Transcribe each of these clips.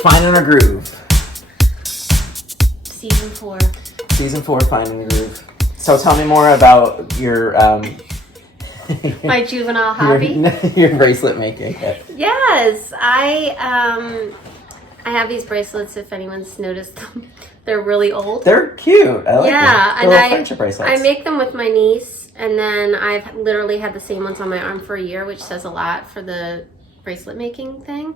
Finding a Groove. Season 4. Season 4, Finding a Groove. So tell me more about your my juvenile hobby. Your bracelet making. Yes, I have these bracelets. If anyone's noticed them, they're really old. They're cute. I like them. And little friendship bracelets. I make them with my niece, and then I've literally had the same ones on my arm for a year, which says a lot for the bracelet making thing.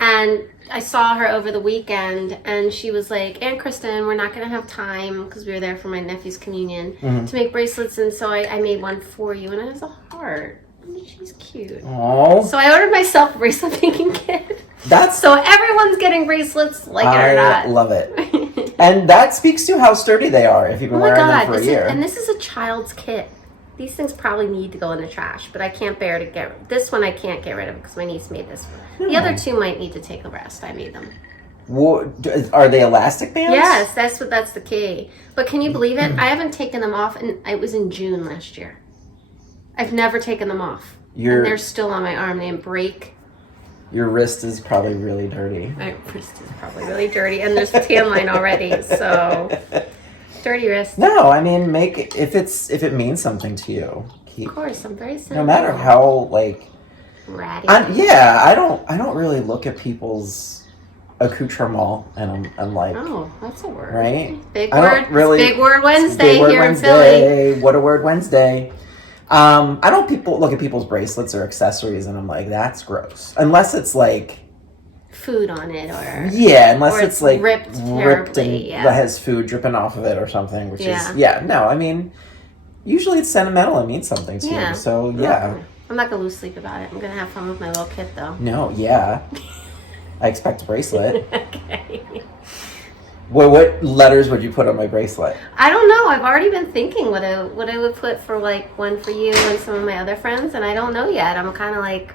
And I saw her over the weekend, and she was like, "Aunt Kristin, we're not going to have time," because we were there for my nephew's communion, to make bracelets. And so I made one for you, and it has a heart. I mean, she's cute. Aww. So I ordered myself a bracelet making kit. So everyone's getting bracelets, like it or not. I love it. And that speaks to how sturdy they are if you've been wearing them for a year. And this is a child's kit. These things probably need to go in the trash, but I can't bear to get this one. I can't get rid of because my niece made this one. The other two might need to take a rest. I made them. What, are they elastic bands? Yes, that's the key. But can you believe it? I haven't taken them off, and it was in June last year. I've never taken them off, and they're still on my arm. They didn't break. Your wrist is probably really dirty. My wrist is probably really dirty, and there's a tan line already. So. Dirty wrist. No, I mean, if it means something to you. Of course, I'm very simple. No matter how ratty. I don't really look at people's accoutrement and I'm like, oh, that's a word, right? Big word. Big word Wednesday here in Philly. What a word Wednesday. I don't look at people's bracelets or accessories and I'm like, that's gross. Unless it's like food on it, or unless it's like ripped and that has food dripping off of it or something, which is no, I mean usually it's sentimental, it means something to you, so I'm not gonna lose sleep about it. I'm gonna have fun with my little kit though. No, I expect a bracelet. Okay. What letters would you put on my bracelet? I don't know. I've already been thinking what I would put for like one for you and some of my other friends, and I don't know yet. I'm kind of like,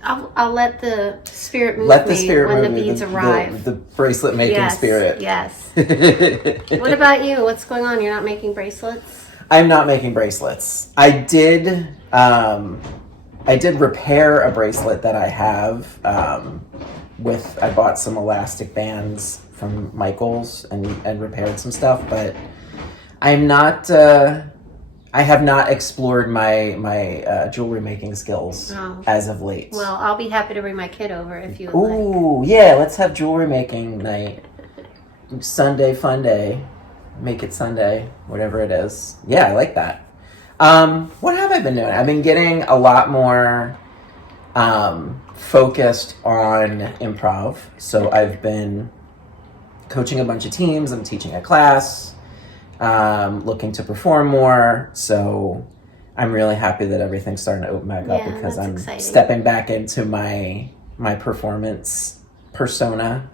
I'll let the spirit move when the beads arrive. The bracelet making spirit. Yes. What about you? What's going on? You're not making bracelets? I'm not making bracelets. I did repair a bracelet that I have I bought some elastic bands from Michael's and repaired some stuff, but I'm not I have not explored my jewelry making skills as of late. Well, I'll be happy to bring my kid over if you would like. Ooh, yeah, let's have jewelry making night. Sunday fun day. Make it Sunday, whatever it is. Yeah, I like that. What have I been doing? I've been getting a lot more focused on improv. So I've been coaching a bunch of teams. I'm teaching a class. Looking to perform more, so I'm really happy that everything's starting to open back up because I'm stepping back into my performance persona,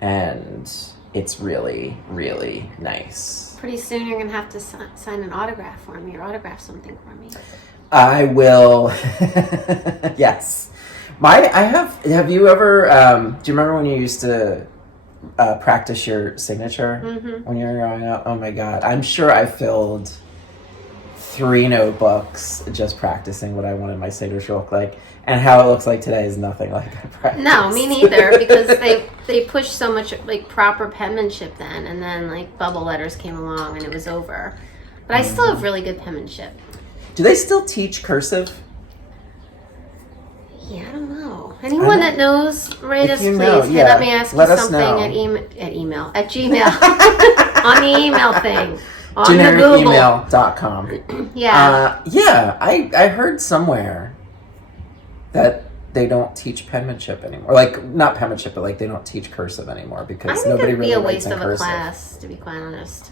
and it's really, really nice. Pretty soon you're gonna have to sign an autograph for me, or autograph something for me. I will. Yes, have you ever? Do you remember when you used to practice your signature when you were growing up? Oh my god, I'm sure I filled 3 notebooks just practicing what I wanted my signature to look like, and how it looks like today is nothing like I practiced. No, me neither, because they pushed so much like proper penmanship then, and then like bubble letters came along and it was over. But I still have really good penmanship. Do they still teach cursive? Yeah, I don't know. Anyone that knows, write us, please. Hey, let me ask you something at Gmail. On the email thing. On GenericEmail.com. Yeah. I heard somewhere that they don't teach penmanship anymore. Like, not penmanship, but like they don't teach cursive anymore because nobody really writes in cursive. I think it'd be a waste of a class, to be quite honest.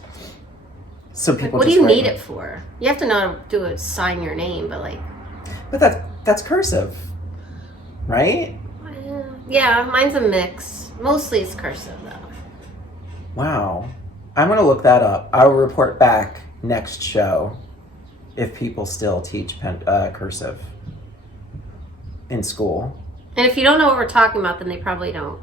So people what do you need it for? You have to know how to sign your name, but like... But that's cursive. Right? Yeah, mine's a mix. Mostly it's cursive, though. Wow. I'm going to look that up. I will report back next show if people still teach cursive in school. And if you don't know what we're talking about, then they probably don't.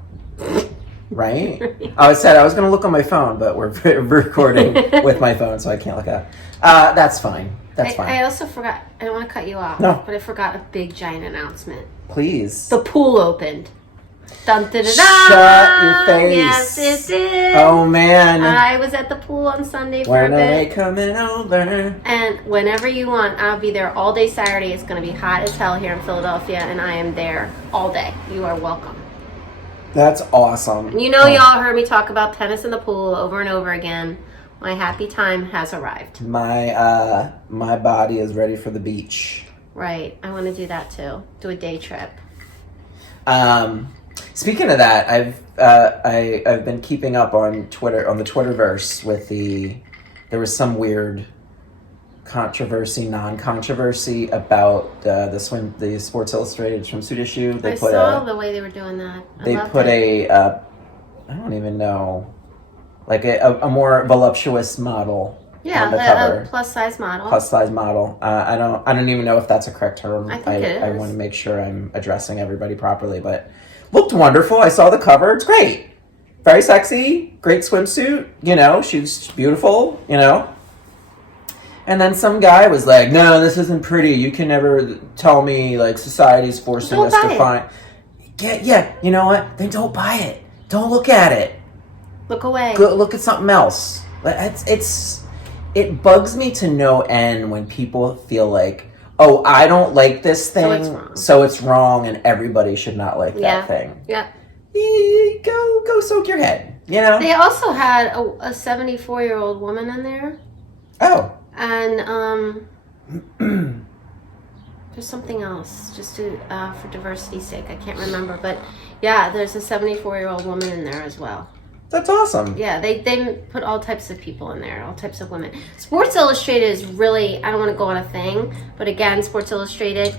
Right? I was going to look on my phone, but we're recording with my phone, so I can't look at it. That's fine. That's fine. I also forgot, I don't want to cut you off, No. but I forgot a big giant announcement. Please. The pool opened. Dun, dun, dun, Shut your face. Yes, it did. Oh, man. I was at the pool on Sunday for When a are bit. they coming over? And whenever you want, I'll be there all day Saturday. It's going to be hot as hell here in Philadelphia, and I am there all day. You are welcome. That's awesome. And you know, y'all heard me talk about tennis in the pool over and over again. My happy time has arrived. My body is ready for the beach. Right. I want to do that too. Do a day trip. Speaking of that, I've been keeping up on Twitter, on the Twitterverse with there was some weird non-controversy about the Sports Illustrated swimsuit issue. I saw the way they were doing that. They put I don't even know, like a more voluptuous model. Yeah, on the cover. a plus size model. Plus size model. I don't even know if that's a correct term. I think it is. I want to make sure I'm addressing everybody properly, but looked wonderful. I saw the cover. It's great. Very sexy. Great swimsuit. You know, she's beautiful. You know. And then some guy was like, "No, this isn't pretty. You can never tell me like society's forcing us to find." Yeah. You know what? Then don't buy it. Don't look at it. Look away. Go look at something else. It bugs me to no end when people feel like, oh, I don't like this thing, so it's wrong, and everybody should not like that thing. Yeah. Go soak your head, you know? They also had a 74-year-old woman in there. Oh. And there's something else, just for diversity's sake. I can't remember, but yeah, there's a 74-year-old woman in there as well. That's awesome. Yeah, they put all types of people in there, all types of women. Sports Illustrated is really, I don't want to go on a thing, but again, Sports Illustrated,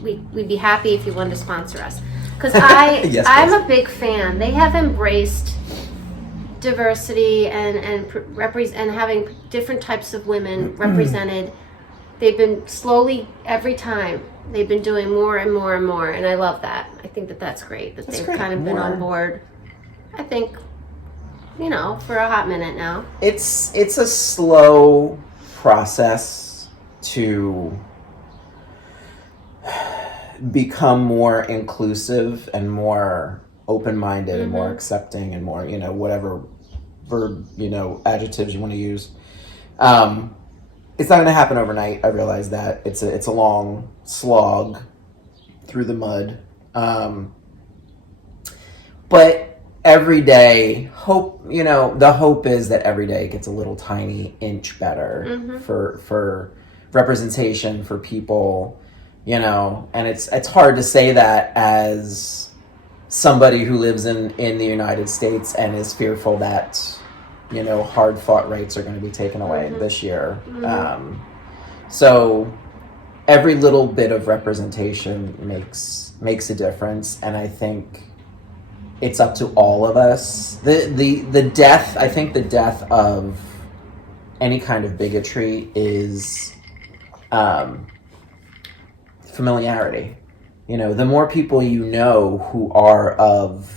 we'd be happy if you wanted to sponsor us. Because I'm a big fan. They have embraced diversity and having different types of women represented. They've been slowly, every time, they've been doing more and more and more, and I love that. I think that's great, that they've kind of been on board. I think, you know, for a hot minute now. It's a slow process to become more inclusive and more open-minded and more accepting and more, you know, whatever verb, you know, adjectives you want to use. It's not going to happen overnight. I realize that it's a long slog through the mud. But every day, the hope is that every day gets a little tiny inch better for representation for people, you know, and it's hard to say that as somebody who lives in the United States and is fearful that, you know, hard-fought rights are going to be taken away this year. So every little bit of representation makes a difference, and I think it's up to all of us. The death of any kind of bigotry is familiarity. You know, the more people you know who are of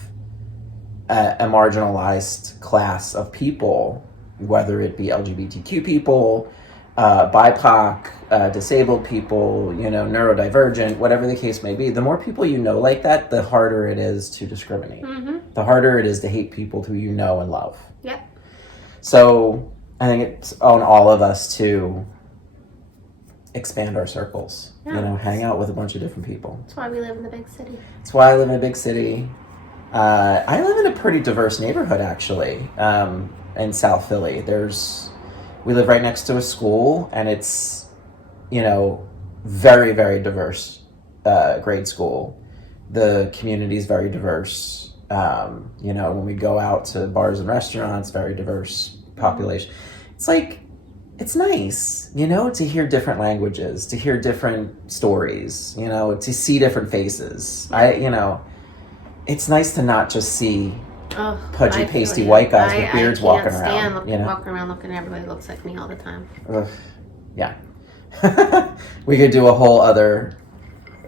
a marginalized class of people, whether it be LGBTQ people, BIPOC, disabled people, you know, neurodivergent, whatever the case may be, the more people you know like that, the harder it is to discriminate. The harder it is to hate people who you know and love. Yep. So I think it's on all of us to expand our circles, you know, hang out with a bunch of different people. That's why we live in the big city. That's why I live in a big city. I live in a pretty diverse neighborhood, actually, in South Philly. We live right next to a school, and it's, you know, very, very diverse grade school. The community is very diverse. You know, when we go out to bars and restaurants, very diverse population. It's like, it's nice, you know, to hear different languages, to hear different stories, you know, to see different faces. It's nice to not just see pudgy, pasty white guys with beards walking around. Walking around looking at everybody who looks like me all the time. Yeah. We could do a whole other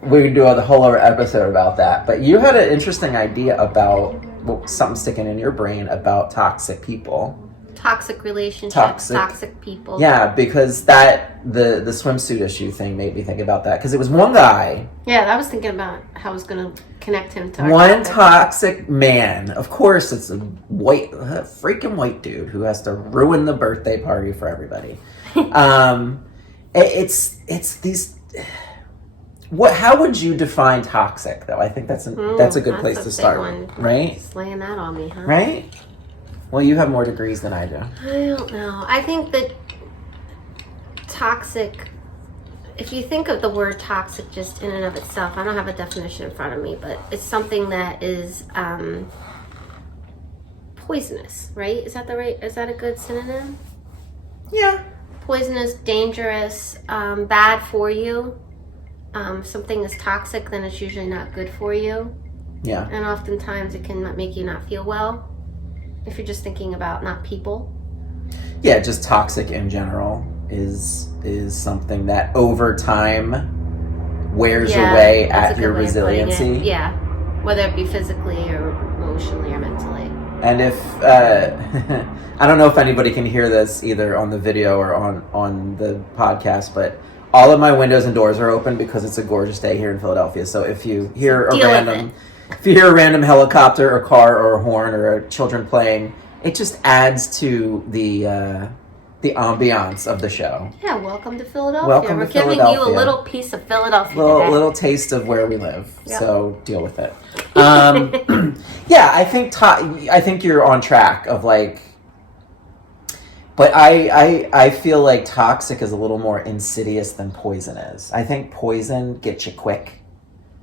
episode about that. But you had an interesting idea about something sticking in your brain about toxic people. Toxic relationships, toxic people. Yeah, because the swimsuit issue thing made me think about that. Because it was one guy. Yeah, I was thinking about how I was going to connect him to our one topic. toxic man. Of course, it's a freaking white dude who has to ruin the birthday party for everybody. It's these. How would you define toxic, though? I think that's a good place to start, right? Just laying that on me, huh? Right? Well, you have more degrees than I do. I don't know. I think that toxic, if you think of the word toxic just in and of itself, I don't have a definition in front of me, but it's something that is poisonous, right? Is that a good synonym? Yeah. Poisonous, dangerous, bad for you. Something is toxic, then it's usually not good for you. Yeah. And oftentimes it can make you not feel well if you're just thinking about not people. Yeah, just toxic in general is something that over time wears away at your resiliency. Yeah, whether it be physically or emotionally or mentally. And if I don't know if anybody can hear this either on the video or on the podcast, but all of my windows and doors are open because it's a gorgeous day here in Philadelphia. So if you hear a random helicopter or car or a horn or children playing, it just adds to the ambiance of the show. Yeah, welcome to Philadelphia. We're giving you a little piece of Philadelphia today. Little taste of where we live. Yep. So deal with it. Yeah, I think you're on track of like. But I feel like toxic is a little more insidious than poison is. I think poison gets you quick.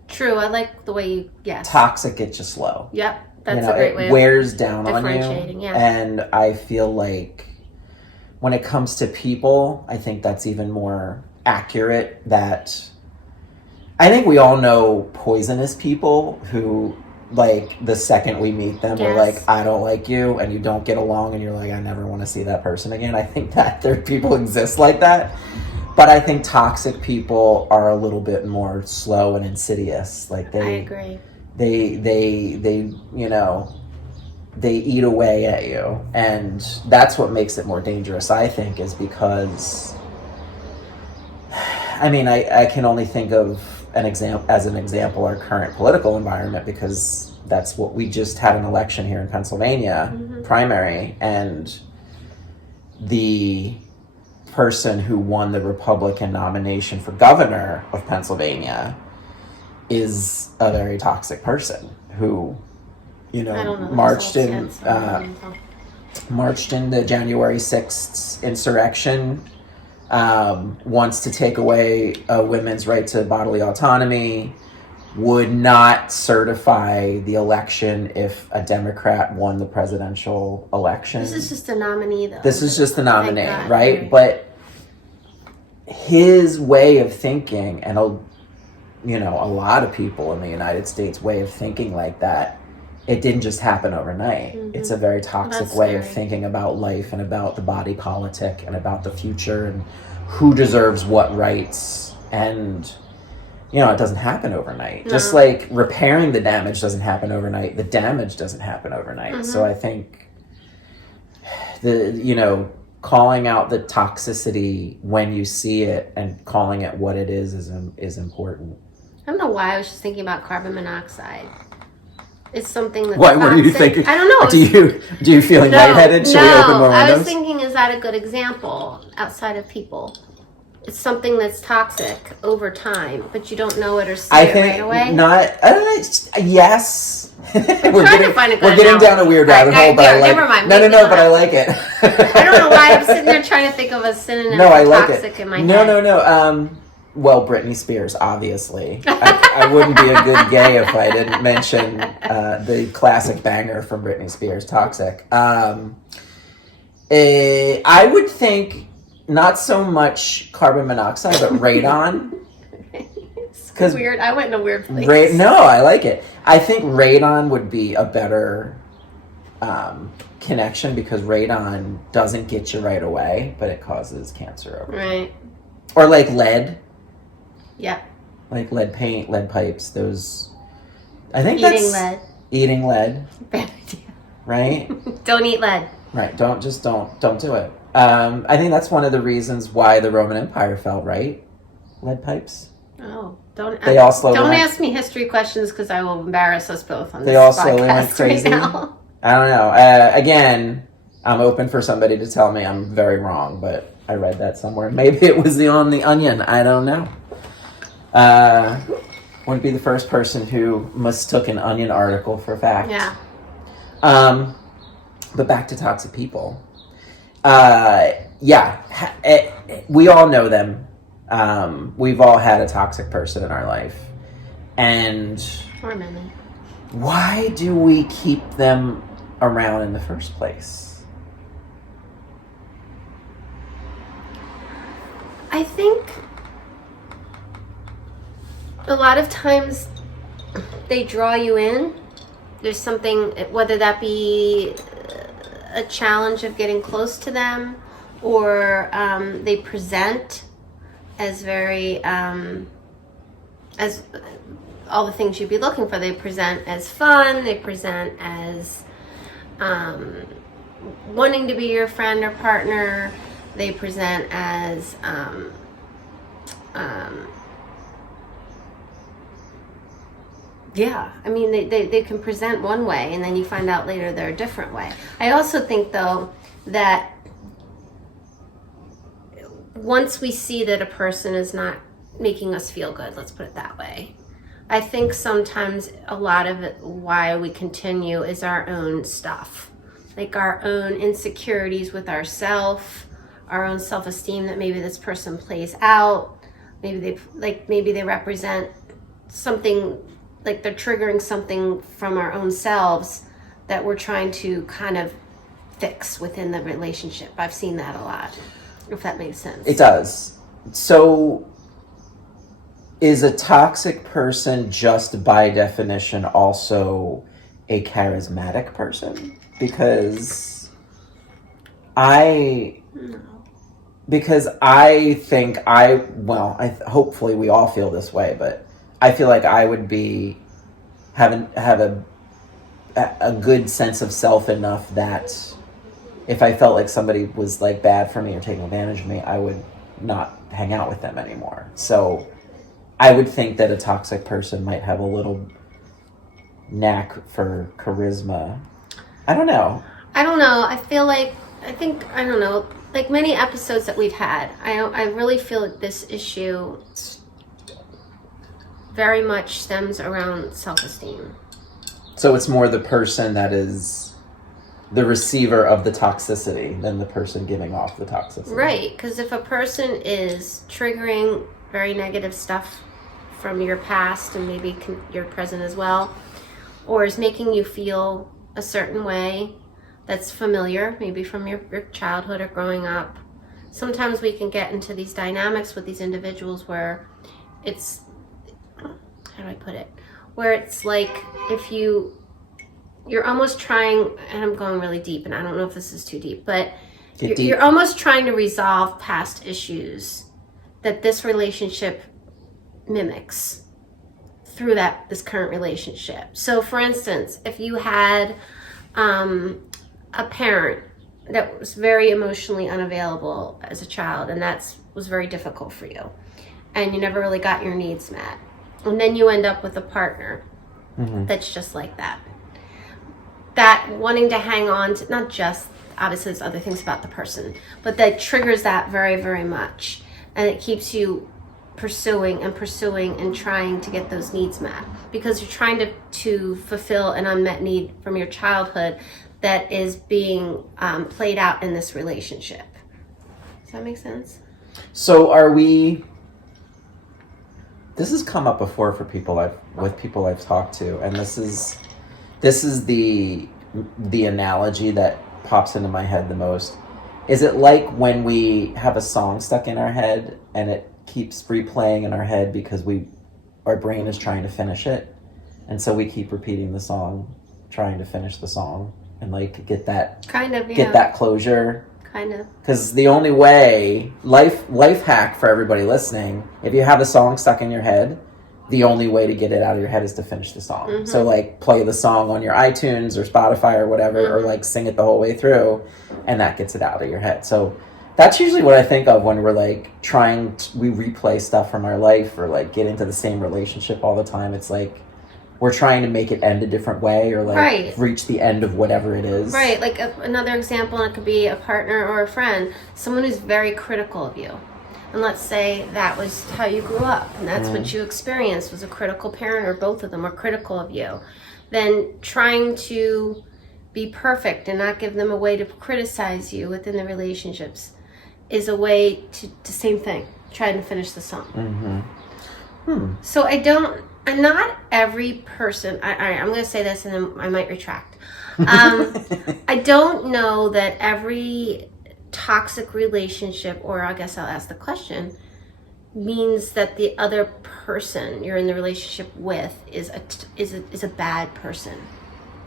True, I like the way you, yes. Toxic gets you slow. Yep, that's a great way it wears down on you. Yeah. And I feel like when it comes to people, I think that's even more accurate. That I think we all know poisonous people who, like, the second we meet them, we're like, I don't like you, and you don't get along, and you're like, I never want to see that person again. I think that people exist like that. But I think toxic people are a little bit more slow and insidious. Like I agree. They eat away at you. And that's what makes it more dangerous, I think, is because I can only think of an example our current political environment, because that's what we just had an election here in Pennsylvania, primary, and the person who won the Republican nomination for governor of Pennsylvania is a very toxic person who, marched in the January 6th insurrection, wants to take away women's right to bodily autonomy, would not certify the election if a Democrat won the presidential election. This is just a nominee, though. This is just the nominee, right? But his way of thinking, and a lot of people in the United States' way of thinking like that, it didn't just happen overnight. It's a very toxic way of thinking about life and about the body politic and about the future and who deserves what rights. And it doesn't happen overnight. No. Just like repairing the damage doesn't happen overnight, the damage doesn't happen overnight. So I think calling out the toxicity when you see it and calling it what it is important. I don't know why I was just thinking about carbon monoxide. It's something that's What were you thinking? I don't know. Do you feeling lightheaded? Should we open more windows? I was thinking, is that a good example outside of people? It's something that's toxic over time, but you don't know it or see it right away. Yes. We're getting down a weird rabbit hole, but I like it. Never mind. No, but I like it. I don't know why I'm sitting there trying to think of a synonym for toxic in my head. No. Well, Britney Spears, obviously. I wouldn't be a good gay if I didn't mention the classic banger from Britney Spears, Toxic. I would think not so much carbon monoxide, but radon. It's weird. I went in a weird place. No, I like it. I think radon would be a better connection, because radon doesn't get you right away, but it causes cancer over time. Right. Or like lead. Yeah. Like lead paint, lead pipes, those. I think Eating lead. Eating lead. Bad idea. Right? Don't eat lead. Right. Don't do it. I think that's one of the reasons why the Roman Empire fell, right? Lead pipes. Oh, Don't ask me history questions because I will embarrass us both on this podcast slowly went crazy. Right now. I don't know. Again, I'm open for somebody to tell me I'm very wrong, but I read that somewhere. Maybe it was on the Onion. I don't know. Wouldn't be the first person who mistook an Onion article for fact. Yeah. But back to toxic people. We all know them. We've all had a toxic person in our life. And Or many. why do we keep them around in the first place? I think a lot of times they draw you in. There's something, whether that be a challenge of getting close to them, or they present as very, as all the things you'd be looking for. They present as fun, they present as wanting to be your friend or partner, they present as I mean, they can present one way and then you find out later they're a different way. I also think, though, that once we see that a person is not making us feel good, let's put it that way, I think sometimes a lot of it, why we continue, is our own stuff. Like our own insecurities with ourself, our own self-esteem that maybe this person plays out. Maybe they represent something, like they're triggering something from our own selves that we're trying to kind of fix within the relationship. I've seen that a lot, if that makes sense. It does. So is a toxic person just by definition also a charismatic person? Because I think hopefully we all feel this way, but I feel like I would have a good sense of self enough that if I felt like somebody was like bad for me or taking advantage of me, I would not hang out with them anymore. So I would think that a toxic person might have a little knack for charisma. I don't know. I don't know, like many episodes that we've had, I really feel that this issue very much stems around self-esteem. So it's more the person that is the receiver of the toxicity than the person giving off the toxicity. Right, because if a person is triggering very negative stuff from your past and maybe your present as well, or is making you feel a certain way that's familiar, maybe from your childhood or growing up, sometimes we can get into these dynamics with these individuals where it's, how do I put it? Where it's like if you're almost trying, and I'm going really deep, and I don't know if this is too deep, but you're almost trying to resolve past issues that this relationship mimics through this current relationship. So for instance, if you had a parent that was very emotionally unavailable as a child, and that was very difficult for you, and you never really got your needs met, and then you end up with a partner that's just like that. That wanting to hang on to, not just, obviously there's other things about the person, but that triggers that very, very much. And it keeps you pursuing and trying to get those needs met. Because you're trying to fulfill an unmet need from your childhood that is being played out in this relationship. Does that make sense? So this has come up before for people I've talked to, and this is the analogy that pops into my head the most. Is it like when we have a song stuck in our head and it keeps replaying in our head because our brain is trying to finish it, and so we keep repeating the song, trying to finish the song and like get that get that closure? Kind of. Because the only way, life hack for everybody listening, if you have a song stuck in your head the only way to get it out of your head is to finish the song. Mm-hmm. So like play the song on your iTunes or Spotify or whatever, Mm-hmm. or like sing it the whole way through, and that gets it out of your head. So that's usually what I think of when we're like we replay stuff from our life or like get into the same relationship all the time. It's like we're trying to make it end a different way or like Right. reach the end of whatever it is. Right, like another example, it could be a partner or a friend, someone who's very critical of you. And let's say that was how you grew up, and that's what you experienced, was a critical parent, or both of them were critical of you. Then trying to be perfect and not give them a way to criticize you within the relationships is a way to same thing, try to finish the song. So I'm not every person, I'm going to say this and then I might retract. I don't know that every toxic relationship, or I guess I'll ask the question, means that the other person you're in the relationship with is a bad person,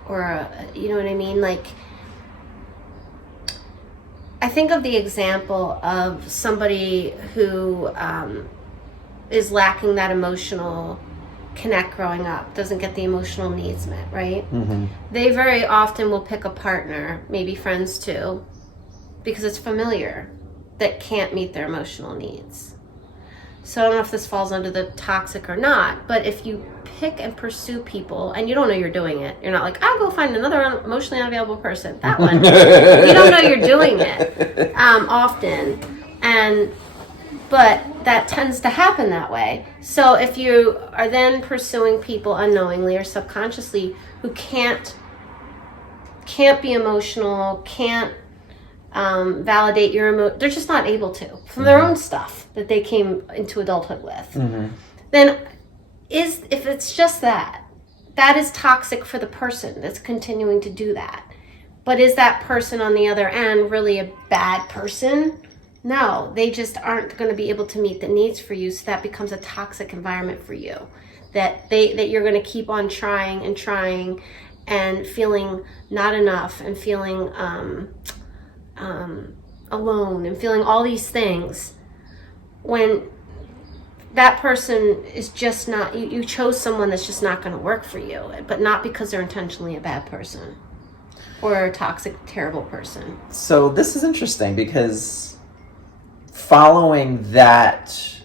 or you know what I mean? Like, I think of the example of somebody who is lacking that emotional connect growing up, doesn't get the emotional needs met, right? Mm-hmm. They very often will pick a partner, maybe friends too, because it's familiar, that can't meet their emotional needs. So I don't know if this falls under the toxic or not, but if you pick and pursue people and you don't know you're doing it, you're not like, I'll go find another emotionally unavailable person. That one. You don't know you're doing it often. But that tends to happen that way. So if you are then pursuing people unknowingly or subconsciously who can't be emotional, can't validate your they're just not able to from their own stuff that they came into adulthood with. Then if it's just that is toxic for the person that's continuing to do that. But is that person on the other end really a bad person? No, they just aren't going to be able to meet the needs for you, so that becomes a toxic environment for you. That you're going to keep on trying and feeling not enough and feeling alone and feeling all these things when that person is just not, you chose someone that's just not going to work for you, but not because they're intentionally a bad person or a toxic, terrible person. So this is interesting because following that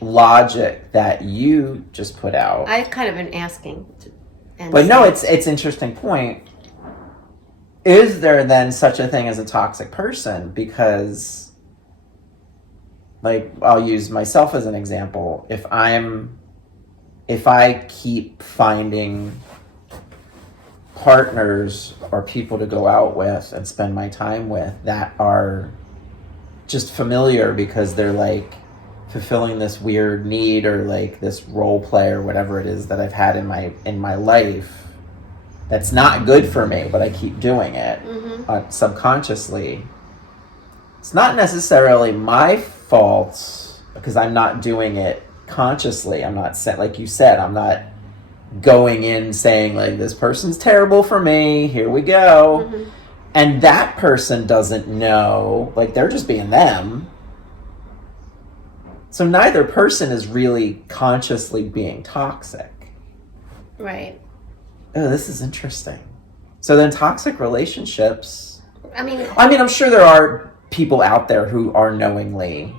logic that you just put out, I've kind of been asking. But no, it's interesting point. Is there then such a thing as a toxic person? Because, like, I'll use myself as an example. If I keep finding partners or people to go out with and spend my time with that are just familiar because they're like fulfilling this weird need or like this role play or whatever it is that I've had in my life, that's not good for me, but I keep doing it subconsciously. It's not necessarily my fault because I'm not doing it consciously. I'm not like you said, I'm not going in saying like, this person's terrible for me, here we go. And that person doesn't know, like they're just being them. So neither person is really consciously being toxic. Right. Oh, this is interesting. So then toxic relationships, I mean, I'm sure there are people out there who are knowingly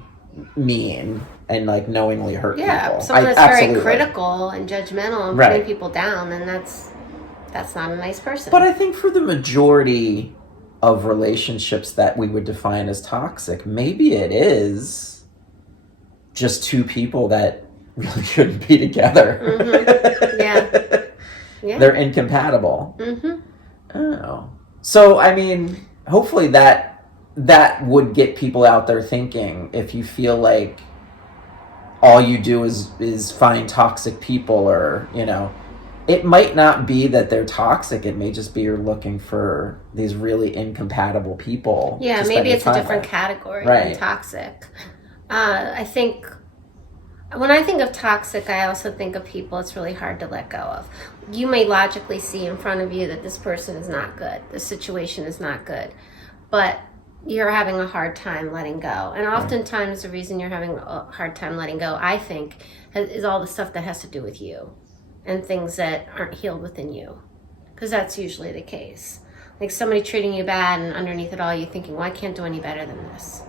mean and like knowingly hurt people. yeah, someone that's very critical and judgmental and putting people down, and that's not a nice person. But I think for the majority of relationships that we would define as toxic, maybe it is just two people that really shouldn't be together. Yeah. They're incompatible. Oh. So, I mean, hopefully that would get people out there thinking. If you feel like all you do is find toxic people, or, you know, it might not be that they're toxic. It may just be you're looking for these really incompatible people. Yeah, maybe it's a different category than toxic. I think when I think of toxic, I also think of people it's really hard to let go of. You may logically see in front of you that this person is not good. This situation is not good. But you're having a hard time letting go. And oftentimes the reason you're having a hard time letting go, I think, is all the stuff that has to do with you and things that aren't healed within you. Because that's usually the case. Like somebody treating you bad, and underneath it all you're thinking, well, I can't do any better than this.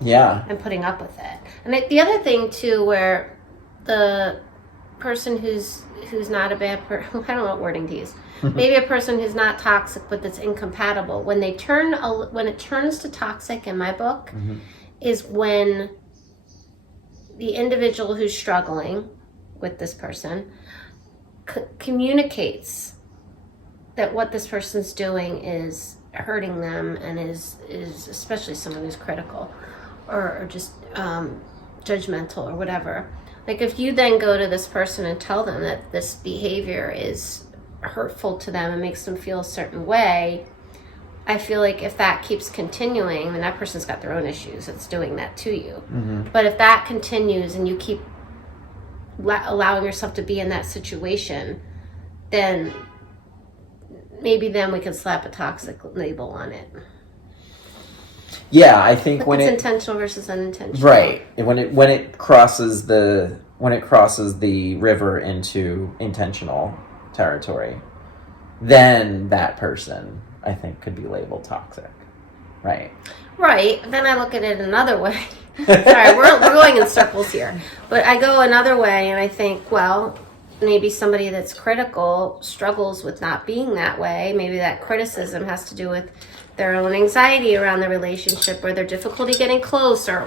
Yeah. And putting up with it. And the other thing too, where the person who's not a bad person, I don't know what wording to use. Maybe a person who's not toxic but that's incompatible. When it turns to toxic in my book, is when the individual who's struggling with this person communicates that what this person's doing is hurting them, and is especially someone who's critical or just judgmental or whatever. Like if you then go to this person and tell them that this behavior is hurtful to them and makes them feel a certain way, I feel like if that keeps continuing, then that person's got their own issues that's doing that to you. But if that continues and you keep allowing yourself to be in that situation, then maybe then we can slap a toxic label on it. Yeah, I think like when it's it intentional versus unintentional. right, when it crosses the river into intentional territory, then that person, I think, could be labeled toxic. Right. Right. Then I look at it another way. Sorry, we're going in circles here. But I go another way and I think, well, maybe somebody that's critical struggles with not being that way. Maybe that criticism has to do with their own anxiety around the relationship, or their difficulty getting close, or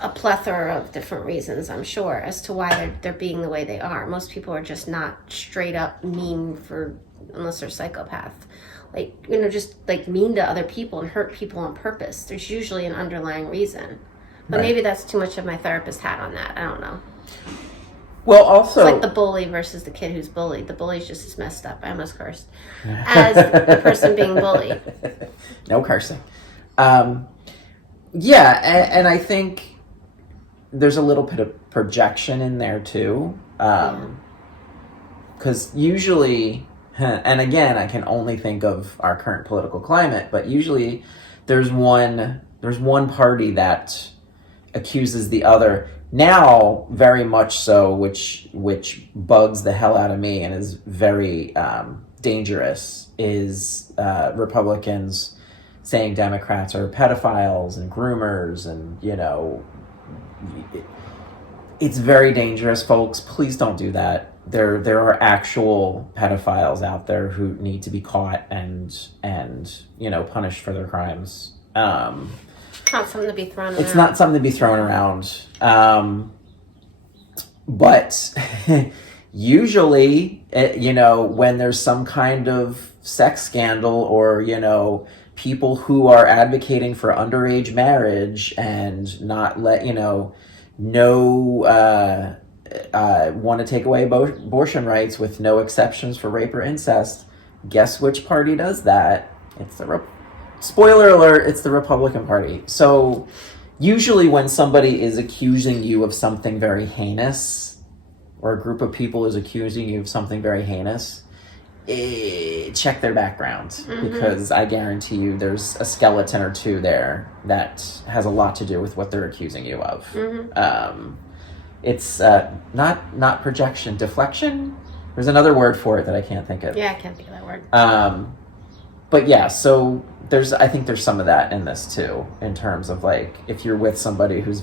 a plethora of different reasons, I'm sure, as to why they're being the way they are. Most people are just not straight up mean unless they're psychopath. Like, just like mean to other people and hurt people on purpose. There's usually an underlying reason. But maybe that's too much of my therapist hat on that. I don't know. Well, also... It's like the bully versus the kid who's bullied. The bully's just as messed up, I almost cursed, as the person being bullied. No cursing. Yeah, and I think there's a little bit of projection in there too. Because usually, and again, I can only think of our current political climate, but usually there's one party that accuses the other. Now, very much so, which bugs the hell out of me and is very dangerous, is Republicans saying Democrats are pedophiles and groomers, and it's very dangerous, folks. Please don't do that. There are actual pedophiles out there who need to be caught and punished for their crimes. Not something to be thrown around. It's not something to be thrown around. But usually, when there's some kind of sex scandal, or, people who are advocating for underage marriage and not want to take away abortion rights with no exceptions for rape or incest, guess which party does that? It's spoiler alert, it's the Republican Party. So usually when somebody is accusing you of something very heinous, or a group of people is accusing you of something very heinous, check their background, because I guarantee you there's a skeleton or two there that has a lot to do with what they're accusing you of. It's not projection, deflection. There's another word for it that I can't think of. Yeah, I can't think of that word. But yeah, so I think there's some of that in this too, in terms of like, if you're with somebody who's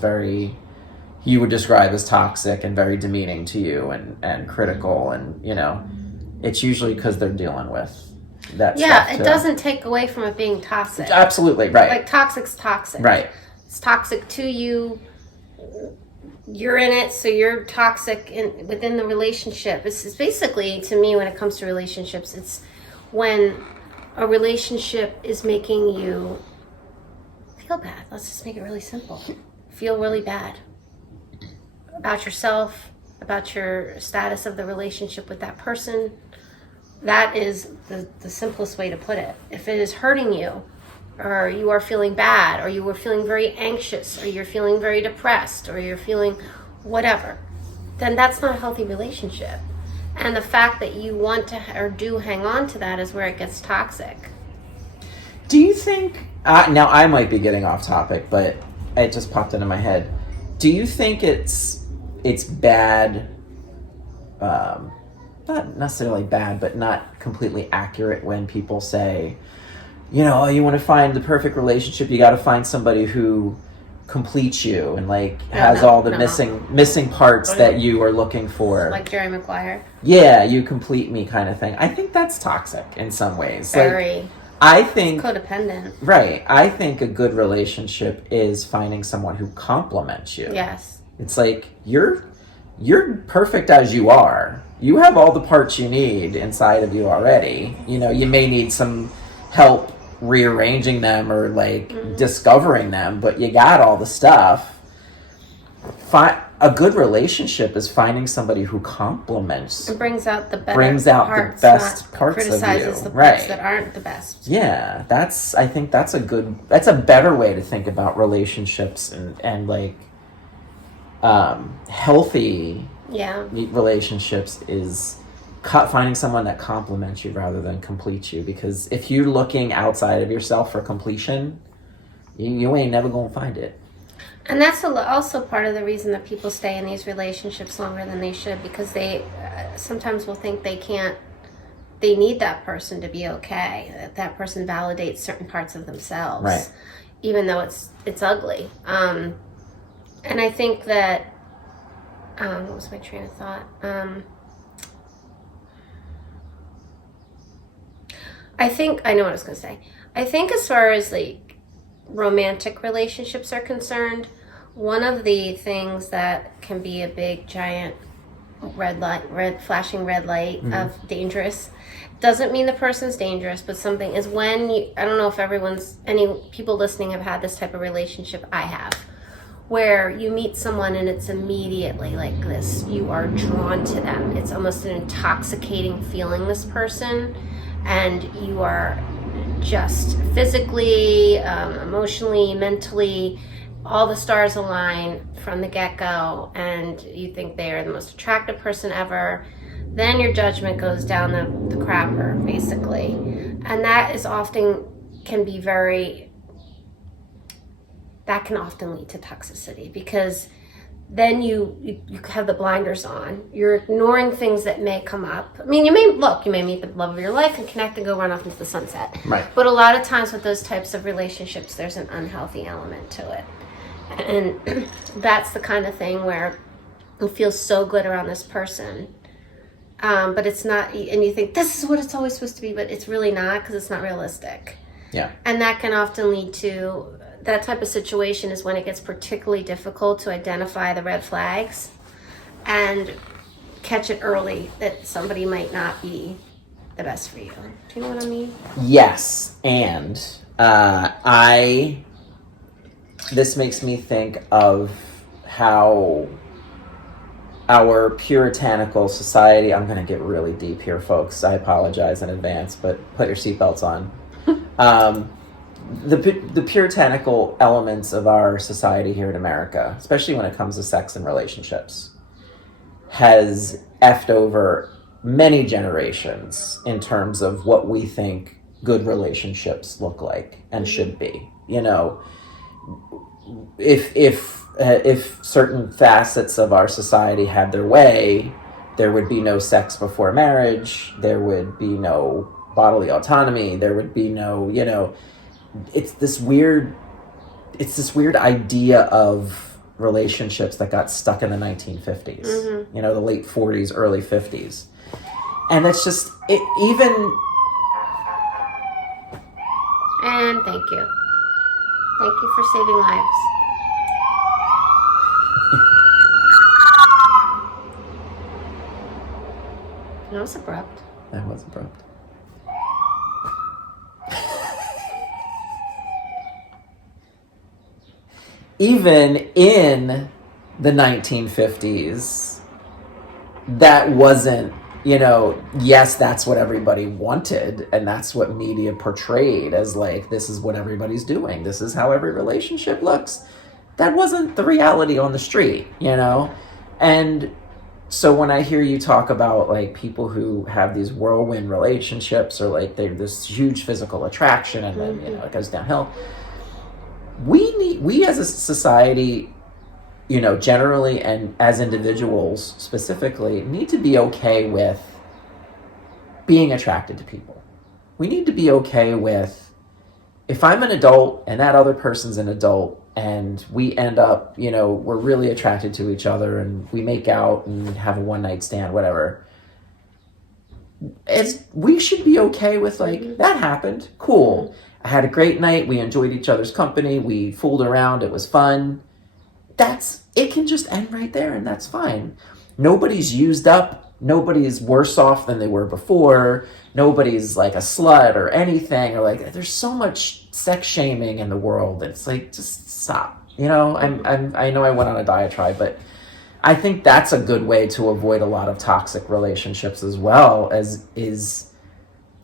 you would describe as toxic and very demeaning to you and critical, and it's usually because they're dealing with that stuff. Yeah, it doesn't take away from it being toxic. Absolutely, right. Like toxic's toxic. Right. It's toxic to you. You're in it, so you're toxic within the relationship. It's basically, to me, when it comes to relationships, it's when a relationship is making you feel bad. Let's just make it really simple. Feel really bad about yourself, about your status of the relationship with that person. That is the simplest way to put it. If it is hurting you, or you are feeling bad, or you are feeling very anxious, or you're feeling very depressed, or you're feeling whatever, then that's not a healthy relationship. And the fact that you want to or do hang on to that is where it gets toxic. Do you think, now I might be getting off topic, but it just popped into my head. Do you think it's bad, not necessarily bad, but not completely accurate when people say, you know, oh, you want to find the perfect relationship, you got to find somebody who completes you and like has all the missing parts that you are looking for, like Jerry Maguire? Yeah, you complete me kind of thing. I think that's toxic in some ways. Very. Like, I think it's codependent. Right. I think a good relationship is finding someone who compliments you. Yes. It's like you're perfect as you are. You have all the parts you need inside of you already. You know, you may need some help rearranging them or like discovering them, but you got all the stuff. A good relationship is finding somebody who compliments. It brings out the best parts criticizes of you. The parts that aren't the best. Yeah, I think that's a better way to think about relationships and like healthy relationships is finding someone that compliments you rather than completes you. Because if you're looking outside of yourself for completion, you ain't never gonna find it. And that's also part of the reason that people stay in these relationships longer than they should, because they sometimes will think they need that person to be okay, that person validates certain parts of themselves, right, even though it's ugly. And I think that what was my train of thought? I know what I was going to say. I think as far as like romantic relationships are concerned, one of the things that can be a big giant flashing red light of dangerous doesn't mean the person's dangerous, but something is when I don't know if any people listening have had this type of relationship. I have, where you meet someone and it's immediately like this, you are drawn to them. It's almost an intoxicating feeling, this person, and you are just physically, emotionally, mentally, all the stars align from the get-go, and you think they are the most attractive person ever. Then your judgment goes down the crapper, basically. And that is often can often lead to toxicity, because then you have the blinders on. You're ignoring things that may come up. I mean, you may meet the love of your life and connect and go run off into the sunset. Right. But a lot of times with those types of relationships, there's an unhealthy element to it. And that's the kind of thing where you feel so good around this person, but it's not, and you think this is what it's always supposed to be, but it's really not, because it's not realistic. Yeah. And that can often lead to, that type of situation is when it gets particularly difficult to identify the red flags and catch it early that somebody might not be the best for you. Do you know what I mean? Yes, and this makes me think of how our puritanical society, I'm going to get really deep here, folks. I apologize in advance, but put your seatbelts on. The puritanical elements of our society here in America, especially when it comes to sex and relationships, has effed over many generations in terms of what we think good relationships look like and should be. You know, if certain facets of our society had their way, there would be no sex before marriage, there would be no bodily autonomy, there would be no, you know, it's this weird idea of relationships that got stuck in the 1950s, you know, the late 40s, early 50s. And it's just, And thank you. Thank you for saving lives. That was abrupt. That was abrupt. Even in the 1950s, that wasn't, you know, yes, that's what everybody wanted, and that's what media portrayed as like, this is what everybody's doing, this is how every relationship looks. That wasn't the reality on the street, you know? And so when I hear you talk about like people who have these whirlwind relationships, or like they're this huge physical attraction and then, you know, it goes downhill, we as a society, you know, generally and as individuals specifically, need to be okay with being attracted to people. We need to be okay with, if I'm an adult and that other person's an adult and we end up, you know, we're really attracted to each other and we make out and have a one night stand, whatever. We should be okay with, like, that happened. Cool. I had a great night. We enjoyed each other's company. We fooled around. It was fun. It can just end right there, and that's fine. Nobody's used up. Nobody's worse off than they were before. Nobody's like a slut or anything, or like, there's so much sex shaming in the world. It's like, just stop. You know, I know I went on a diatribe, but I think that's a good way to avoid a lot of toxic relationships as well, is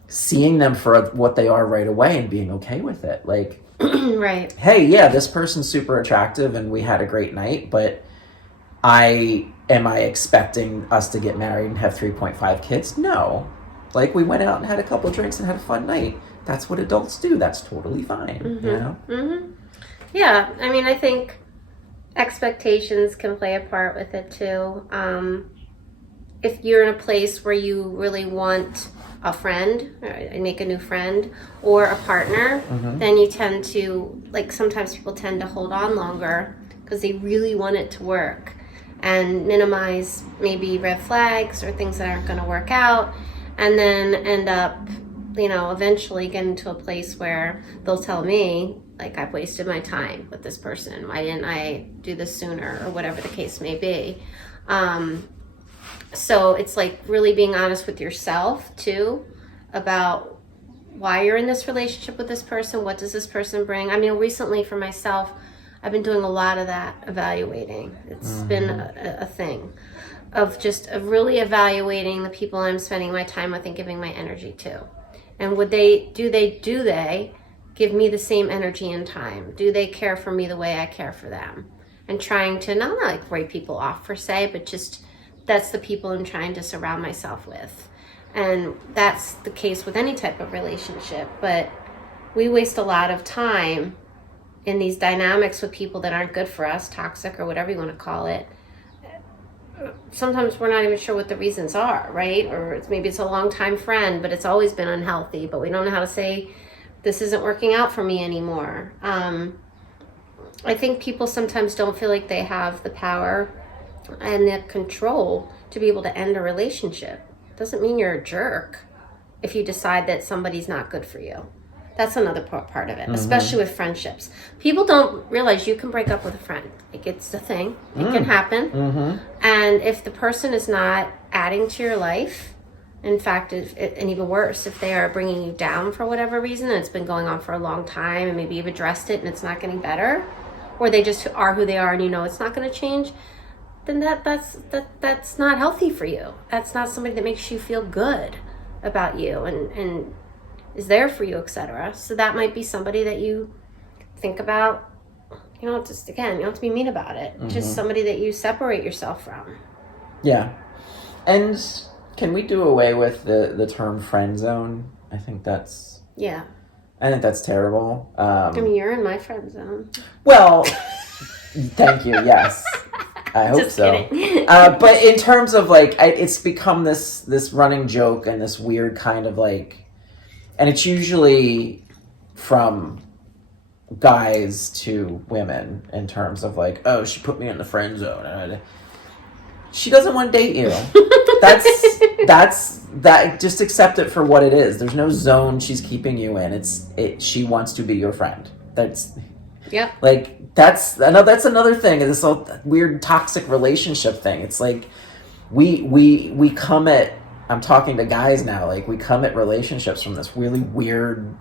seeing them for what they are right away and being okay with it. Like, right. Hey, yeah, this person's super attractive and we had a great night, but am I expecting us to get married and have 3.5 kids? No. Like, we went out and had a couple of drinks and had a fun night. That's what adults do. That's totally fine. Mm-hmm. You know? Mm-hmm. Yeah, I mean, I think expectations can play a part with it too. If you're in a place where you really want a friend, or make a new friend, or a partner, then you tend to, like, sometimes people tend to hold on longer because they really want it to work and minimize maybe red flags or things that aren't going to work out, and then end up, you know, eventually getting to a place where they'll tell me, like, I've wasted my time with this person. Why didn't I do this sooner, or whatever the case may be. So it's like really being honest with yourself too about why you're in this relationship with this person. What does this person bring? I mean, recently for myself, I've been doing a lot of that evaluating. It's been a thing of just really evaluating the people I'm spending my time with and giving my energy to. And do they give me the same energy and time? Do they care for me the way I care for them? And trying to not like write people off per se, but just that's the people I'm trying to surround myself with. And that's the case with any type of relationship. But we waste a lot of time in these dynamics with people that aren't good for us, toxic or whatever you want to call it. Sometimes we're not even sure what the reasons are, right? Or maybe it's a long-time friend, but it's always been unhealthy, but we don't know how to say, this isn't working out for me anymore. I think people sometimes don't feel like they have the power and the control to be able to end a relationship. Doesn't mean you're a jerk if you decide that somebody's not good for you. That's another part of it, especially with friendships. People don't realize you can break up with a friend. Like, it's a thing. It can happen. And if the person is not adding to your life, in fact, and even worse, if they are bringing you down for whatever reason, and it's been going on for a long time, and maybe you've addressed it and it's not getting better, or they just are who they are and you know it's not going to change, then that's not healthy for you. That's not somebody that makes you feel good about you and is there for you, etc. So that might be somebody that you think about. You know, just again, you don't have to be mean about it. Just somebody that you separate yourself from. Yeah. And can we do away with the term friend zone? I think that's terrible. I mean, you're in my friend zone. Well, thank you. Yes. I hope Just so. kidding. But in terms of, like, it's become this running joke and this weird kind of, like, and it's usually from guys to women in terms of, like, oh, she put me in the friend zone. She doesn't want to date you. That. Just accept it for what it is. There's no zone she's keeping you in. She wants to be your friend. Yep. Like, that's another thing. This whole weird toxic relationship thing. It's like we come at, I'm talking to guys now, like, we come at relationships from this really weird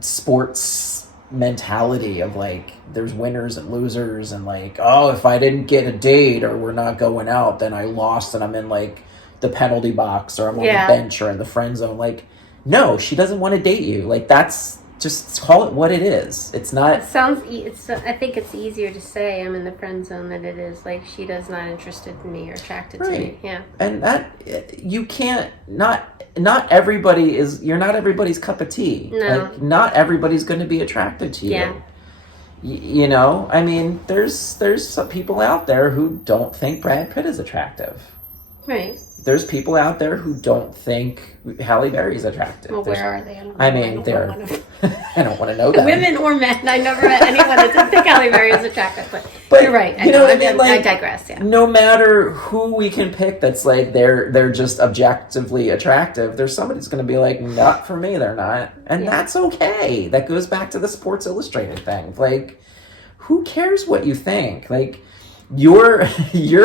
sports mentality of, like, there's winners and losers, and, like, oh, if I didn't get a date or we're not going out, then I lost and I'm in, like, the penalty box, or I'm on the bench or in the friend zone. Like, no, she doesn't want to date you. Like, that's just call it what it is. It's not. It sounds. I think it's easier to say I'm in the friend zone than it is like she does not interested in me or attracted to me. Yeah. And that you can't. Not everybody is. You're not everybody's cup of tea. No. Like, not everybody's going to be attracted to you. Yeah. You know, I mean, there's some people out there who don't think Brad Pitt is attractive. Right. There's people out there who don't think Halle Berry's attractive. Well, where are they? I mean, they're. I don't want to know that. Women or men. I never met anyone that didn't think Halle Berry was attractive. But you're right. You know what I mean? Like, I digress. Yeah. No matter who we can pick, that's like they're just objectively attractive. There's somebody that's going to be like, not for me. They're not, and that's okay. That goes back to the Sports Illustrated thing. Like, who cares what you think? Like, your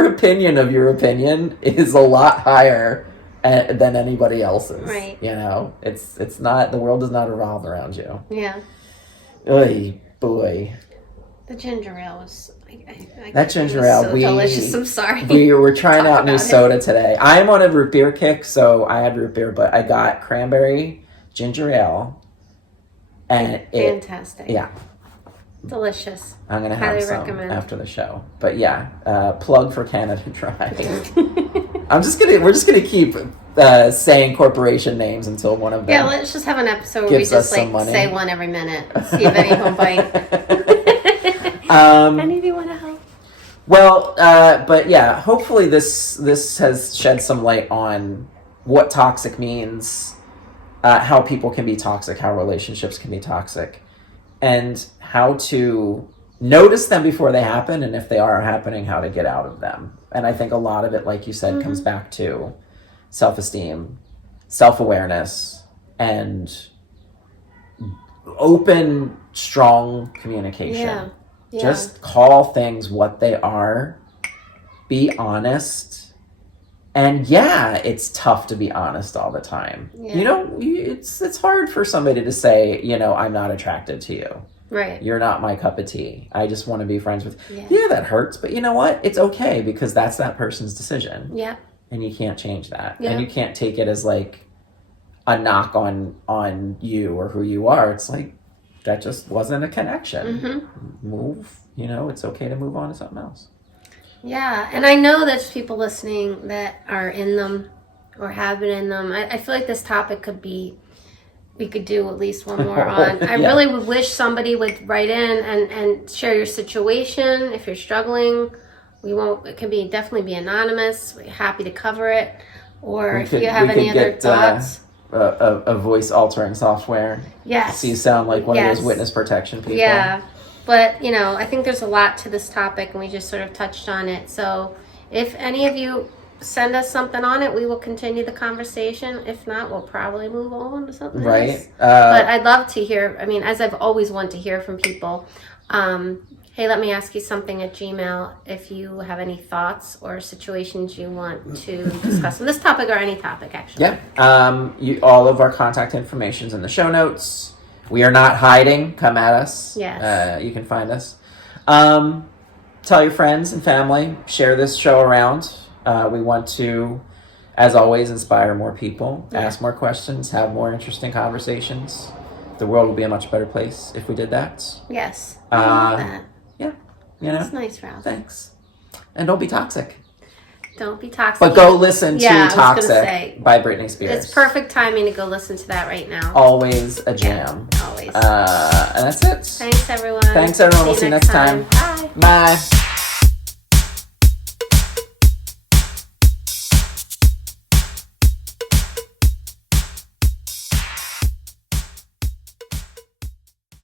opinion of your opinion is a lot higher than anybody else's. Right. You know, it's not, the world does not revolve around you. Yeah. Oy, boy. The ginger ale was. That ginger ale, so delicious. I'm sorry. We were trying out new soda today. I'm on a root beer kick, so I had root beer, but I got cranberry ginger ale, and fantastic. Yeah. Delicious. I'm gonna have Highly some recommend. after the show. But yeah, plug for Canada Dry. We're just gonna keep saying corporation names until one of them. Yeah, let's just have an episode where we just like say one every minute. See if anyone bite. Any of you want to help? Well, but yeah, hopefully this has shed some light on what toxic means, how people can be toxic, how relationships can be toxic, and how to notice them before they happen, and if they are happening, how to get out of them. And I think a lot of it, like you said, comes back to self-esteem, self-awareness, and open, strong communication. Yeah. Yeah. Just call things what they are. Be honest. And yeah, it's tough to be honest all the time. Yeah. You know, it's hard for somebody to say, you know, I'm not attracted to you. Right. You're not my cup of tea. I just want to be friends with you. Yeah, that hurts. But you know what? It's okay because that's that person's decision. Yeah. And you can't change that. Yeah. And you can't take it as like a knock on you or who you are. It's like, that just wasn't a connection. Mm-hmm. Move, you know, it's okay to move on to something else. Yeah, and I know there's people listening that are in them or have been in them. I feel like this topic we could do at least one more on. I really would wish somebody would write in and share your situation. If you're struggling, it can definitely be anonymous. We're happy to cover it. Or if you have any other thoughts. A voice altering software. Yes. So you sound like one of those witness protection people. Yeah. But, you know, I think there's a lot to this topic and we just sort of touched on it. So if any of you send us something on it, we will continue the conversation. If not, we'll probably move on to something else. But I'd love to hear, I mean, as I've always wanted to hear from people, hey, let me ask you something at Gmail if you have any thoughts or situations you want to discuss on this topic or any topic, actually. Yeah. All of our contact information's in the show notes. We are not hiding. Come at us. Yes. You can find us. Tell your friends and family. Share this show around. We want to, as always, inspire more people, ask more questions, have more interesting conversations. The world will be a much better place if we did that. Yes. I love that. Yeah. You know? That's nice, Ralph. Thanks. And don't be toxic. Don't be toxic. But go listen to I was Toxic gonna say, by Britney Spears. It's perfect timing to go listen to that right now. Always a jam. Always. And that's it. Thanks, everyone. We'll see you next time. Bye. Bye.